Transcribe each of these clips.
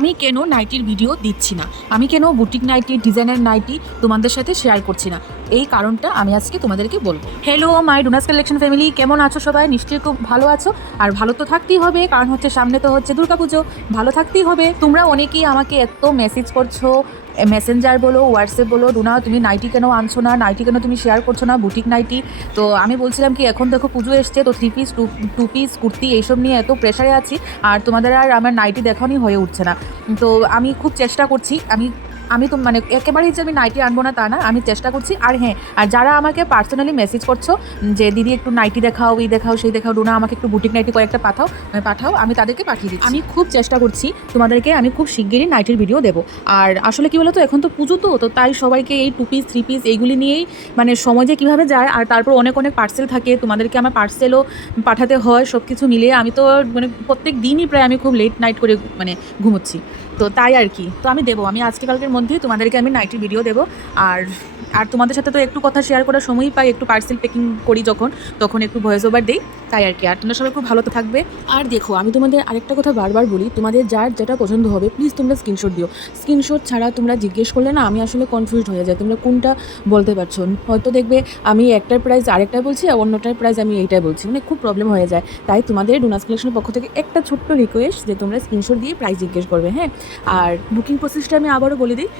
আমি কেন নাইটির ভিডিও দিচ্ছি না, আমি কেন বুটিক নাইটি, ডিজাইনার নাইটি তোমাদের সাথে শেয়ার করছি না, এই কারণটা আমি আজকে তোমাদেরকে বলবো। হ্যালো মাই ডোনাস কালেকশন ফ্যামিলি, কেমন আছো সবাই? নিশ্চয়ই খুব ভালো আছো। আর ভালো তো থাকতেই হবে, কারণ হচ্ছে সামনে তো হচ্ছে দুর্গাপুজো, ভালো থাকতেই হবে। তোমরা অনেকেই আমাকে এত মেসেজ করছো, মেসেঞ্জার বলো, হোয়াটসঅ্যাপ বলো, ডোনা তুমি নাইটি কেন আনছো না, নাইটি কেন তুমি শেয়ার করছো না, বুটিক নাইটি। তো আমি বলছিলাম কি, এখন দেখো পুজো এসছে, তো 3 পিস, টু পিস কুর্তি এইসব নিয়ে এত প্রেশারে আছি, আর তোমাদের আর আমার নাইটি দেখানোই হয়ে উঠছে না। তো আমি খুব চেষ্টা করছি, আমি তো মানে একেবারেই যে আমি নাইটি আনবো না তা না, আমি চেষ্টা করছি। আর হ্যাঁ, আর যারা আমাকে পার্সোনালি মেসেজ করছো যে দিদি একটু নাইটি দেখাও, এই দেখাও, সেই দেখাও, ডোনা আমাকে একটু বুটিক নাইটি কয়েকটা পাঠাও, আমি তাদেরকে পাঠিয়ে দিচ্ছি। আমি খুব চেষ্টা করছি তোমাদেরকে, আমি খুব শিগগিরই নাইটির ভিডিও দেবো। আর আসলে কি বলতো, এখন তো পুজো, তো তাই সবাইকে এই 2 পিস 3 পিস এইগুলি নিয়েই মানে সময় যে কীভাবে যায়। আর তারপর অনেক পার্সেল থাকে, তোমাদেরকে আমার পার্সেলও পাঠাতে হয়, সব কিছু মিলিয়ে আমি তো মানে প্রত্যেক দিনই প্রায় আমি খুব লেট নাইট করে মানে ঘুমোচ্ছি। তো তাই আর কি, তো আমি দেবো, আমি আজকে কালকের মধ্যেই তোমাদেরকে আমি নাইটির ভিডিও দেবো। আর আর তোমাদের সাথে তো একটু কথা শেয়ার করার সময়ই পাই, একটু পার্সেল প্যাকিং করি তখন একটু ভয়েস ওভার দিই, তাই আর কি। আর তোমরা সবাই খুব ভালো তো থাকবে। আর দেখো, আমি তোমাদের আরেকটা কথা বারবার বলি, তোমাদের যার যেটা পছন্দ হবে প্লিজ তোমরা স্ক্রিনশট দিও। স্ক্রিনশট ছাড়া তোমরা জিজ্ঞেস করলে না, আমি আসলে কনফিউজড হয়ে যাই, তোমরা কোনটা বলতে পারছো। হয়তো দেখবে আমি একটার প্রাইস আরেকটা বলছি, আর অন্যটার প্রাইস আমি এইটাই বলছি, মানে খুব প্রবলেম হয়ে যায়। তাই তোমাদের ডোনাস কালেকশনের পক্ষ থেকে একটা ছোট্ট রিকোয়েস্ট যে তোমরা স্ক্রিনশট দিয়ে প্রাইস জিজ্ঞেস করবে, হ্যাঁ। আর বুকিং প্রসেসটা আমি আবারও বলে দিই,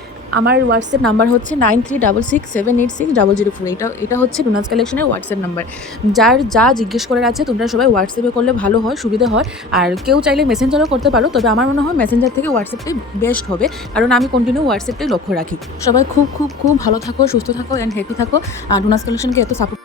আমার হোয়াটসঅ্যাপ নাম্বার হচ্ছে 9366786004। এটা হচ্ছে ডোনাস কালেকশনের হোয়াটসঅ্যাপ নাম্বার। যার যা জিজ্ঞেস করার আছে তোমরা সবাই হোয়াটসঅ্যাপে করলে ভালো হয়, সুবিধা হয়। আর কেউ চাইলে মেসেঞ্জারও করতে পারো, তবে আমার মনে হয় মেসেঞ্জার থেকে হোয়াটসঅ্যাপটাই বেস্ট হবে, কারণ আমি কন্টিনিউ হোয়াটসঅ্যাপটাই লক্ষ্য রাখি। সবাই খুব খুব খুব ভালো থাকো, সুস্থ থাকো অ্যান্ড হ্যাপি থাকো। আর ডোনাস কালেকশনকে এত সাপোর্ট